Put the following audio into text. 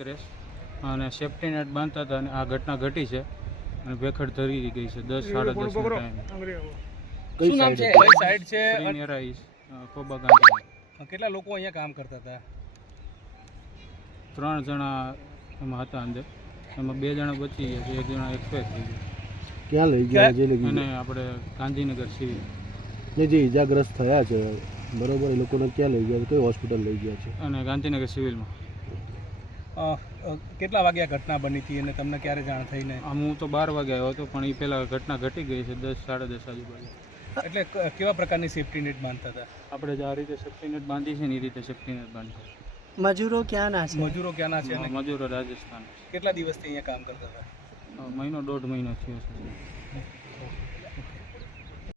Dress અને safety net બાંધતા હતા અને આ ઘટના ઘટી છે અને ભેખડ ધરી ગઈ છે 10 10:30 શું નામ છે? કઈ સાઈડ છે? કોબા ગાંધી. કેટલા લોકો અહીંયા કામ કરતા હતા? 3 જણા એમાં હતા અંદર, એમાં 2 જણા બચી ગયા છે, 1 જણા એક્સપાયર થઈ ગયા. ક્યાં લઈ ગયા જે લઈ અને આપણે ગાંધીનગર સિવિલ ને જે ઈજાગ્રસ્ત થયા છે બરોબર એ લોકોને ક્યાં લઈ ગયા, કઈ હોસ્પિટલ લઈ ગયા છે? અને ગાંધીનગર સિવિલમાં. કેટલા વાગ્યા ઘટના બની હતી અને તમને ક્યારે જાણ થઈને? હું તો 12 વાગે આવ્યો હતો, પણ એ પહેલાં ઘટના ઘટી ગઈ છે 10 10:30 આજુબાજુ. એટલે કેવા પ્રકારની સેફ્ટી નેટ બાંધતા હતા? આપણે જે આ રીતે સેફ્ટી નેટ બાંધી છે ને એ રીતે સેફ્ટી નેટ બાંધી. મજૂરો ક્યાંના છે? મજૂરો ક્યાંના છે? મજૂરો રાજસ્થાન. કેટલા દિવસથી અહીંયા કામ કરતા હતા? મહિનો 1.5 મહિનો થયો છે.